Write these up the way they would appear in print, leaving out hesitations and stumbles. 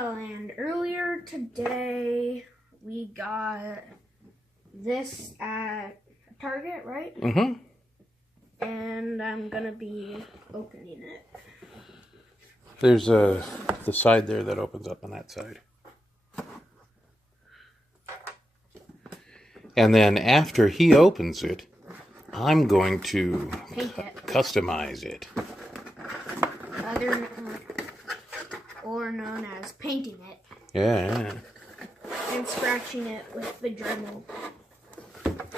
And earlier today, we got this at Target, right? Mm-hmm. And I'm gonna be opening it. There's the side there that opens up on that side. And then after he opens it, I'm going to customize it. Or known as painting it. Yeah. And scratching it with the Dremel.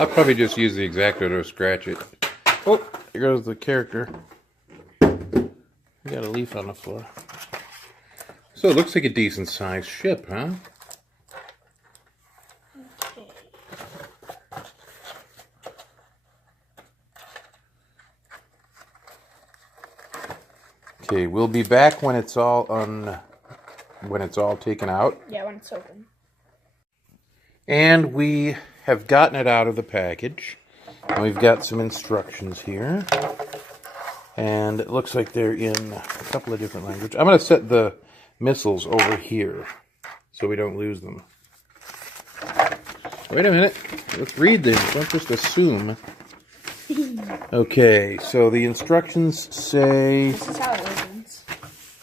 I'll probably just use the X-Acto to scratch it. Oh, here goes the character. We got a leaf on the floor. So it looks like a decent sized ship, huh? Okay. Okay, we'll be back when it's all taken out. Yeah, when it's open. And we have gotten it out of the package. And we've got some instructions here. And it looks like they're in a couple of different languages. I'm going to set the missiles over here so we don't lose them. Wait a minute. Let's read these. Don't just assume. Okay, so the instructions say... This is how it opens.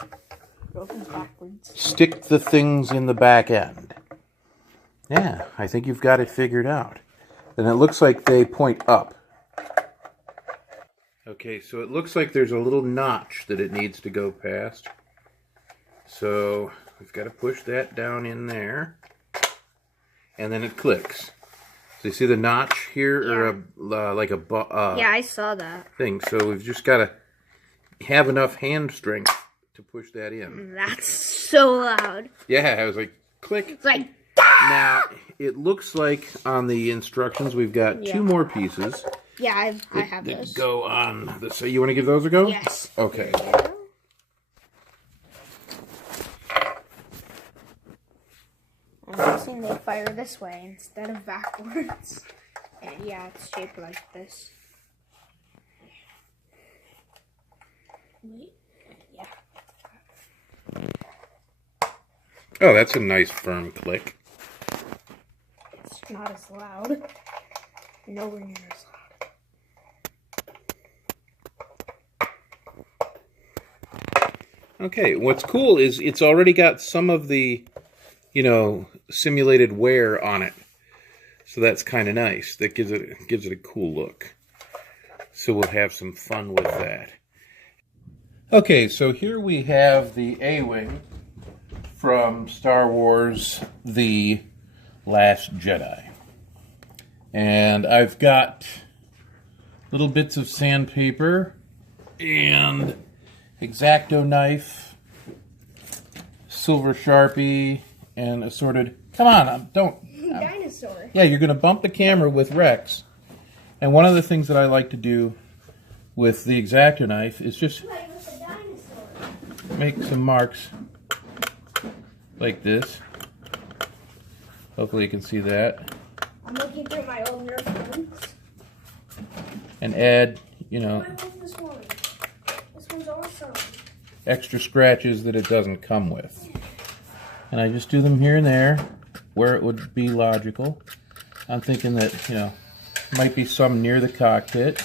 It opens backwards. Stick the things in the back end. Yeah, I think you've got it figured out. And it looks like they point up. Okay, so it looks like there's a little notch that it needs to go past. So we've got to push that down in there. And then it clicks. So you see the notch here? Yeah. Or yeah, I saw that. Thing. So we've just got to have enough hand strength to push that in. That's so loud. Yeah, I was like, click. It's like, now, it looks like on the instructions we've got two more pieces. Yeah, I have those. Go on. So you want to give those a go? Yes. Okay. Yeah. I'm guessing they fire this way instead of backwards. And yeah, it's shaped like this. Wait. Yeah. Oh, that's a nice firm click. It's not as loud. Nowhere near as loud. Okay, what's cool is it's already got some of the, simulated wear on it. So that's kind of nice. That gives it a cool look. So we'll have some fun with that. Okay, so here we have the A-Wing from Star Wars The Last Jedi. And I've got little bits of sandpaper and X-Acto knife, silver Sharpie, and assorted... Come on, don't... Dinosaur. Yeah, you're going to bump the camera with Rex. And one of the things that I like to do with the X-Acto knife is just make some marks like this. Hopefully you can see that. I'm looking through my old Nerf guns. And add, I like this one. This one's awesome. extra scratches that it doesn't come with. And I just do them here and there where it would be logical. I'm thinking that, might be some near the cockpit.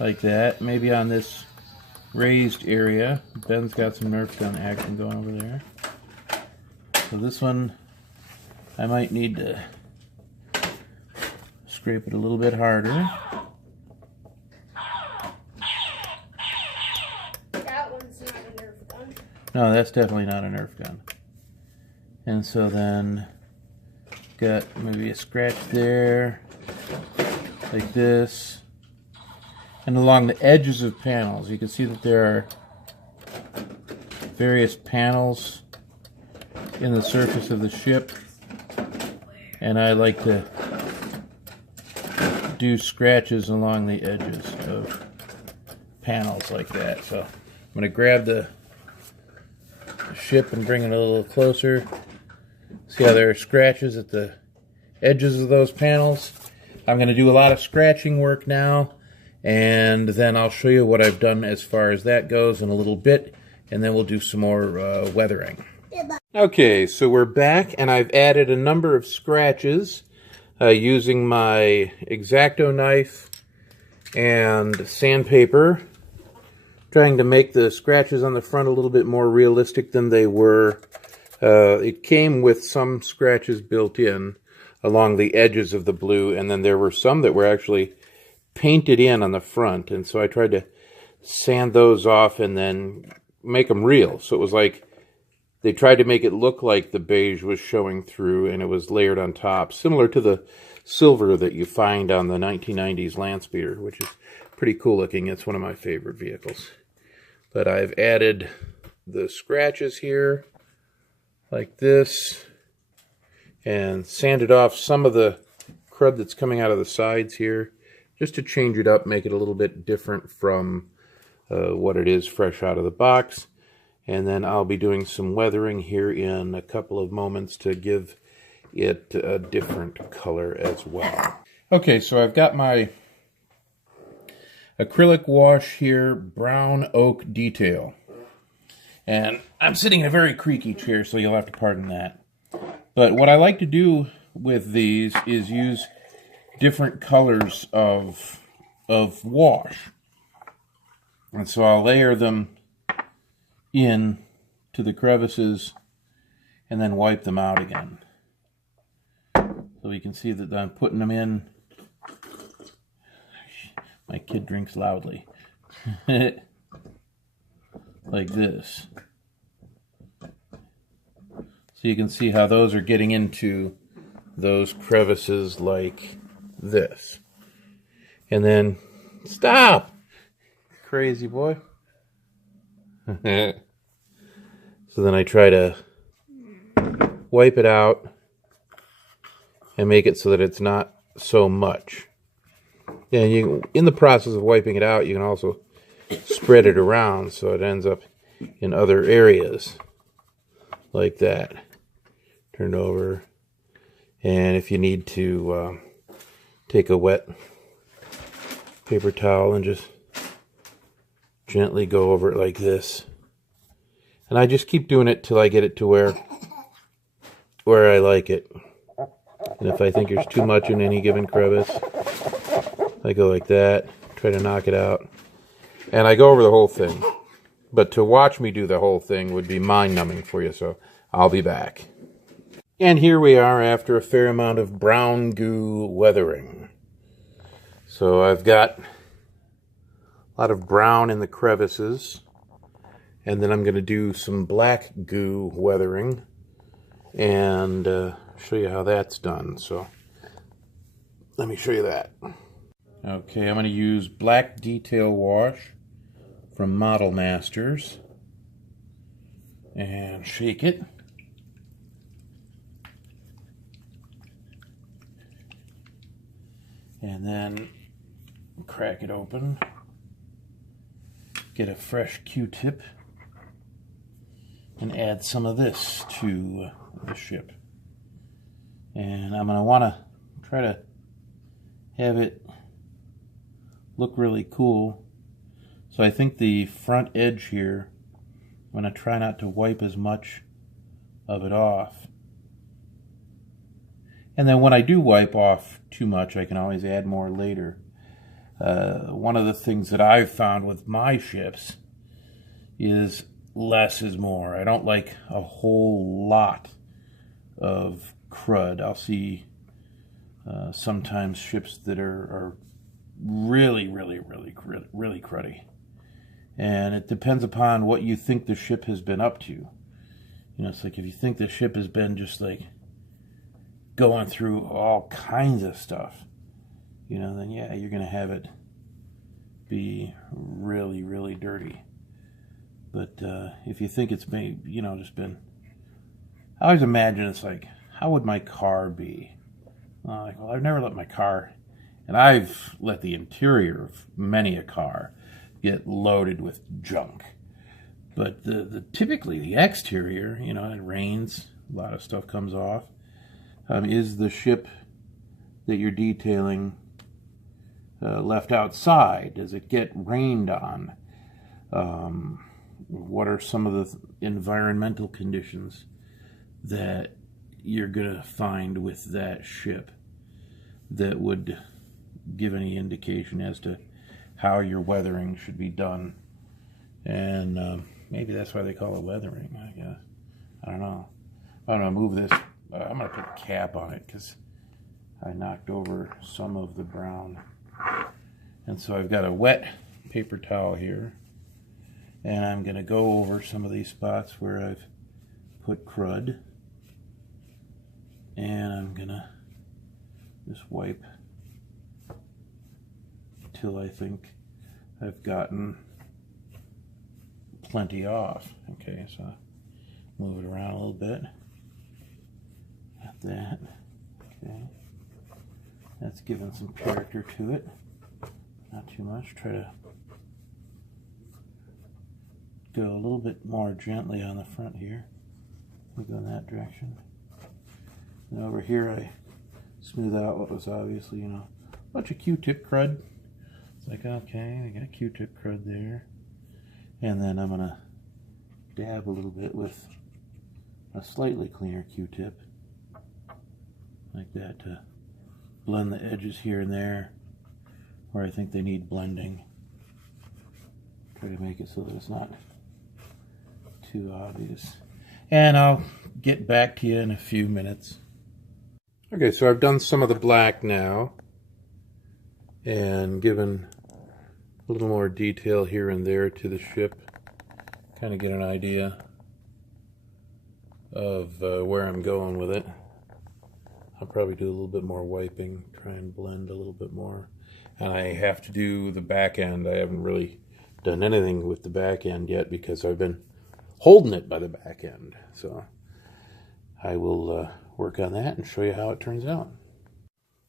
Like that. Maybe on this raised area. Ben's got some Nerf gun action going over there. So this one, I might need to scrape it a little bit harder. That one's not a Nerf gun. No, that's definitely not a Nerf gun. And so then, got maybe a scratch there, like this. And along the edges of panels, you can see that there are various panels in the surface of the ship. And I like to do scratches along the edges of panels like that. So I'm going to grab the ship and bring it a little closer. See how there are scratches at the edges of those panels? I'm going to do a lot of scratching work now, and then I'll show you what I've done as far as that goes in a little bit, and then we'll do some more weathering. Okay, so we're back, and I've added a number of scratches using my X-Acto knife and sandpaper, trying to make the scratches on the front a little bit more realistic than they were. It came with some scratches built in along the edges of the blue, and then there were some that were actually painted in on the front, and so I tried to sand those off and then make them real. So it was like they tried to make it look like the beige was showing through and it was layered on top, similar to the silver that you find on the 1990s Land Speeder, which is pretty cool looking. It's one of my favorite vehicles. But I've added the scratches here like this and sanded off some of the crud that's coming out of the sides here just to change it up, make it a little bit different from what it is fresh out of the box. And then I'll be doing some weathering here in a couple of moments to give it a different color as well. Okay, so I've got my acrylic wash here, brown oak detail. And I'm sitting in a very creaky chair, so you'll have to pardon that. But what I like to do with these is use different colors of wash. And so I'll layer them in to the crevices and then wipe them out again. So you can see that I'm putting them in. My kid drinks loudly. Like this. So you can see how those are getting into those crevices like this. And then, stop! Crazy boy. So then I try to wipe it out and make it so that it's not so much. And you, in the process of wiping it out, you can also spread it around so it ends up in other areas like that. Turn it over. And if you need to take a wet paper towel and just gently go over it like this. And I just keep doing it till I get it to where I like it. And if I think there's too much in any given crevice, I go like that, try to knock it out. And I go over the whole thing. But to watch me do the whole thing would be mind-numbing for you, so I'll be back. And here we are after a fair amount of brown goo weathering. So I've got a lot of brown in the crevices. And then I'm going to do some black goo weathering and show you how that's done. So let me show you that. Okay, I'm going to use black detail wash from Model Masters and shake it. And then crack it open. Get a fresh Q-tip and add some of this to the ship. And I'm going to want to try to have it look really cool. So I think the front edge here, I'm going to try not to wipe as much of it off. And then when I do wipe off too much, I can always add more later. One of the things that I've found with my ships is less is more. I don't like a whole lot of crud. I'll see sometimes ships that are really cruddy. And it depends upon what you think the ship has been up to. You know, it's like if you think the ship has been just like going through all kinds of stuff, you know, then yeah, you're going to have it be really dirty. But if you think it's maybe, you know, just been, I always imagine it's like, how would my car be? Like, well, I've never let my car, and I've let the interior of many a car get loaded with junk. But typically the exterior, you know, it rains, a lot of stuff comes off. Is the ship that you're detailing left outside? Does it get rained on? what are some of the environmental conditions that you're going to find with that ship that would give any indication as to how your weathering should be done. And maybe that's why they call it weathering, I guess. I don't know. I'm going to move this. I'm going to put a cap on it because I knocked over some of the brown. And so I've got a wet paper towel here. And I'm going to go over some of these spots where I've put crud. And I'm going to just wipe till I think I've gotten plenty off. Okay, so move it around a little bit. Got that. Okay. That's giving some character to it. Not too much. Try to go a little bit more gently on the front here. We go in that direction. And over here I smooth out what was obviously, a bunch of Q-tip crud. It's like, okay, I got Q-tip crud there. And then I'm going to dab a little bit with a slightly cleaner Q-tip. Like that to blend the edges here and there where I think they need blending. Try to make it so that it's not too obvious. And I'll get back to you in a few minutes. Okay, so I've done some of the black now and given a little more detail here and there to the ship. Kind of get an idea of where I'm going with it. I'll probably do a little bit more wiping, try and blend a little bit more. And I have to do the back end. I haven't really done anything with the back end yet because I've been holding it by the back end. So I will work on that and show you how it turns out.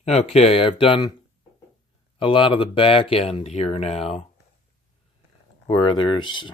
Okay, I've done a lot of the back end here now, where there's